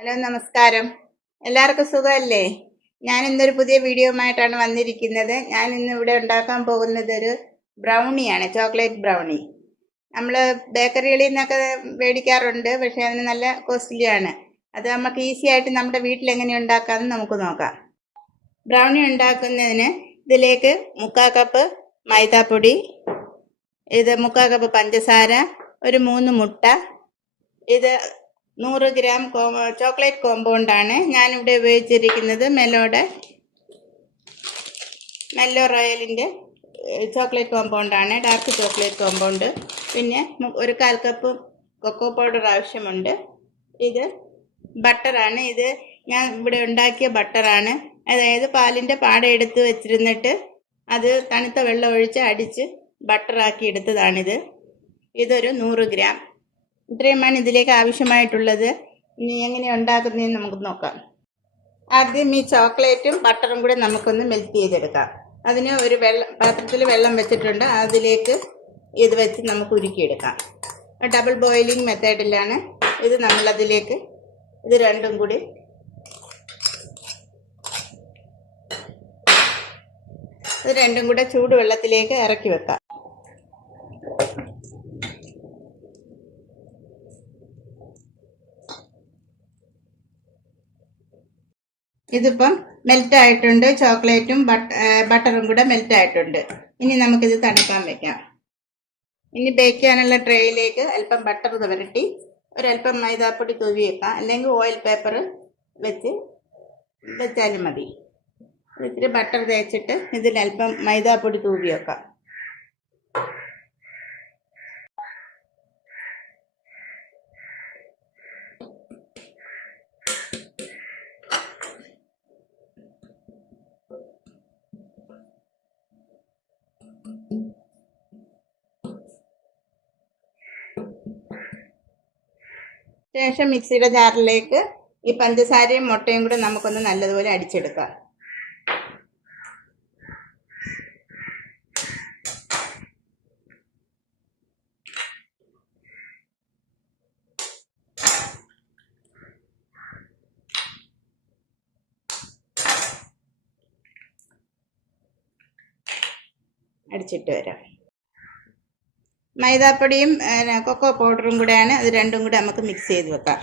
Hello, നമസ്കാരം. എല്ലാവർക്കും സുഖമല്ലേ? ഞാൻ ഇന്നൊരു പുതിയ വീഡിയോയുമായിട്ടാണ് വന്നിരിക്കുന്നത്. ഞാൻ ഇന്ന് ഇവിടെ ഉണ്ടാക്കാൻ പോകുന്നത് ഒരു ബ്രൗണിയാണ്, ചോക്ലേറ്റ് ബ്രൗണി. നമ്മൾ ബേക്കറികളിൽ നിന്നൊക്കെ മേടിക്കാറുണ്ട്, പക്ഷേ അതിന് നല്ല കോസ്റ്റ്ലിയാണ്. അത് നമുക്ക് ഈസി ആയിട്ട് നമ്മുടെ വീട്ടിൽ എങ്ങനെ ഉണ്ടാക്കാമെന്ന് നമുക്ക് നോക്കാം. ബ്രൗണി ഉണ്ടാക്കുന്നതിന് ഇതിലേക്ക് 3/4 കപ്പ് മൈദാപ്പൊടി, ഇത് 3/4 കപ്പ് പഞ്ചസാര, ഒരു 3 മുട്ട, ഇത് 100 ഗ്രാം ചോക്ലേറ്റ് കോമ്പൗണ്ടാണ് ഞാനിവിടെ ഉപയോഗിച്ചിരിക്കുന്നത്. മെല്ലോ റോയലിൻ്റെ ചോക്ലേറ്റ് കോമ്പൗണ്ടാണ്, ഡാർക്ക് ചോക്ലേറ്റ് കോമ്പൗണ്ട്. പിന്നെ ഒരു 1/4 കപ്പ് കൊക്കോ പൗഡർ ആവശ്യമുണ്ട്. ഇത് ബട്ടറാണ്, ഇത് ഞാൻ ഇവിടെ ഉണ്ടാക്കിയ ബട്ടറാണ്. അതായത് പാലിൻ്റെ പാട എടുത്ത് വെച്ചിരുന്നിട്ട് അത് തണുത്ത വെള്ളം ഒഴിച്ച് അടിച്ച് ബട്ടറാക്കി എടുത്തതാണിത്. ഇതൊരു 100 ഗ്രാം. ഇത്രയുമാണ് ഇതിലേക്ക് ആവശ്യമായിട്ടുള്ളത്. ഇനി എങ്ങനെ ഉണ്ടാക്കുന്നതെന്ന് നമുക്ക് നോക്കാം. ആദ്യം ഈ ചോക്ലേറ്റും ബട്ടറും കൂടെ നമുക്കൊന്ന് മെൽറ്റ് ചെയ്തെടുക്കാം. അതിന് ഒരു പാത്രത്തിൽ വെള്ളം വെച്ചിട്ടുണ്ട്, അതിലേക്ക് ഇത് വെച്ച് നമുക്ക് ഉരുക്കിയെടുക്കാം. ഡബിൾ ബോയിലിംഗ് മെത്തേഡിലാണ് ഇത്. നമ്മളതിലേക്ക് ഇത് രണ്ടും കൂടി ചൂടുവെള്ളത്തിലേക്ക് ഇറക്കി വെക്കാം. ഇതിപ്പം മെൽറ്റ് ആയിട്ടുണ്ട്, ചോക്ലേറ്റും ബട്ടറും കൂടെ മെൽറ്റ് ആയിട്ടുണ്ട്. ഇനി നമുക്കിത് തണുക്കാൻ വെക്കാം. ഇനി ബേക്ക് ചെയ്യാനുള്ള ട്രേയിലേക്ക് അല്പം ബട്ടർ പുരട്ടി ഒരല്പം മൈദാപ്പൊടി തൂവി വെക്കാം, അല്ലെങ്കിൽ ഓയിൽ പേപ്പർ വെച്ചാലും മതി. ഇത്തിരി ബട്ടർ തേച്ചിട്ട് ഇതിലല്പം മൈദാപ്പൊടി തൂവി വെക്കാം. ശേഷം മിക്സിയുടെ ജാറിലേക്ക് ഈ പഞ്ചസാരയും മുട്ടയും കൂടെ നമുക്കൊന്ന് നല്ലതുപോലെ അടിച്ചെടുക്കാം. അടിച്ചിട്ട് വരാം. മൈദാപ്പൊടിയും കൊക്കോ പൗഡറും കൂടെയാണ്, അത് രണ്ടും കൂടെ നമുക്ക് മിക്സ് ചെയ്ത് വെക്കാം.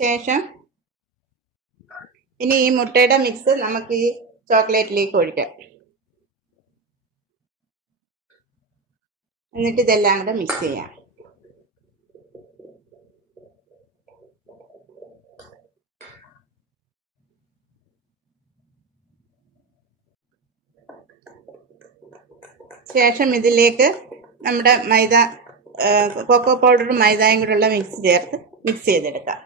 ശേഷം ഇനി ഈ മുട്ടയുടെ മിക്സ് നമുക്ക് ഈ ചോക്ലേറ്റിലേക്ക് ഒഴിക്കാം. എന്നിട്ട് ഇതെല്ലാം കൂടെ മിക്സ് ചെയ്യാം. ശേഷം ഇതിലേക്ക് നമ്മുടെ കൊക്കോ പൗഡറും മൈദയും കൂടെയുള്ള മിക്സ് ചേർത്ത് മിക്സ് ചെയ്തെടുക്കാം.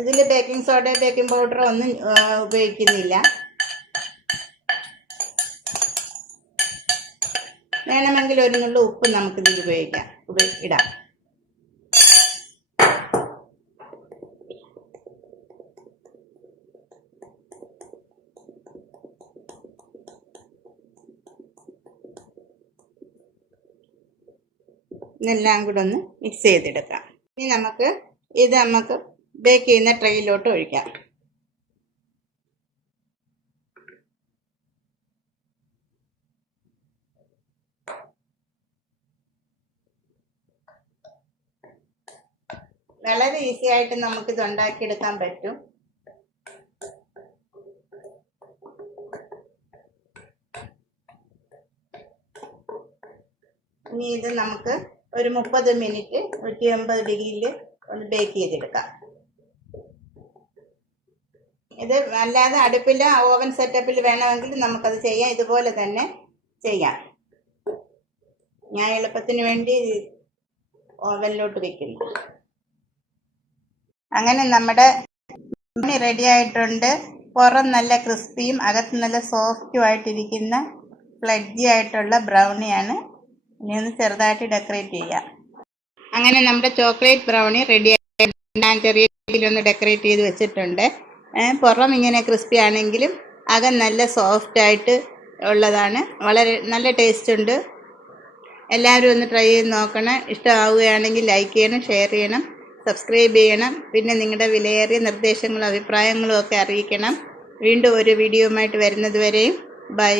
ഇതിൽ ബേക്കിംഗ് സോഡ, ബേക്കിംഗ് പൗഡർ ഒന്നും ഉപയോഗിക്കുന്നില്ല. വേണമെങ്കിൽ ഒരു നുള്ളു ഉപ്പ് നമുക്കിതിൽ ഇടാം. ഇതെല്ലാം കൂടെ ഒന്ന് മിക്സ് ചെയ്തെടുക്കാം. ഇനി നമുക്ക് ബേക്ക് ചെയ്യുന്ന ട്രേയിലോട്ട് ഒഴിക്കാം. വളരെ ഈസി ആയിട്ട് നമുക്കിത് ഉണ്ടാക്കിയെടുക്കാൻ പറ്റും. ഇനി ഇത് നമുക്ക് ഒരു 30 മിനിറ്റ് 180 ഡിഗ്രിയിൽ ഒന്ന് ബേക്ക് ചെയ്തെടുക്കാം. ഇത് അല്ലാതെ അടുപ്പിൽ ഓവൻ സെറ്റപ്പിൽ വേണമെങ്കിൽ നമുക്കത് ചെയ്യാം. ഇതുപോലെ തന്നെ ചെയ്യാം. ഞാൻ എളുപ്പത്തിന് വേണ്ടി ഓവനിലോട്ട് വെക്കുന്നു. അങ്ങനെ നമ്മുടെ റെഡി ആയിട്ടുണ്ട്. പുറം നല്ല ക്രിസ്പിയും അകത്ത് നല്ല സോഫ്റ്റും ആയിട്ടിരിക്കുന്ന ഫ്ലഡ്ജി ആയിട്ടുള്ള ബ്രൗണിയാണ്. ഇനി ഒന്ന് ചെറുതായിട്ട് ഡെക്കറേറ്റ് ചെയ്യാം. അങ്ങനെ നമ്മുടെ ചോക്ലേറ്റ് ബ്രൗണി റെഡി ആയി. ഞാൻ ചെറിയ രീതിയിലൊന്ന് ഡെക്കറേറ്റ് ചെയ്ത് വെച്ചിട്ടുണ്ട്. പുറം ഇങ്ങനെ ക്രിസ്പി ആണെങ്കിലും അകം നല്ല സോഫ്റ്റ് ആയിട്ട് ഉള്ളതാണ്. വളരെ നല്ല ടേസ്റ്റ് ഉണ്ട്. എല്ലാവരും ഒന്ന് ട്രൈ ചെയ്ത് നോക്കണം. ഇഷ്ടമാവുകയാണെങ്കിൽ ലൈക്ക് ചെയ്യണം, ഷെയർ ചെയ്യണം, സബ്സ്ക്രൈബ് ചെയ്യണം. പിന്നെ നിങ്ങളുടെ വിലയേറിയ നിർദ്ദേശങ്ങളും അഭിപ്രായങ്ങളും ഒക്കെ അറിയിക്കണം. വീണ്ടും ഒരു വീഡിയോയുമായിട്ട് വരുന്നത് വരെയും ബൈ.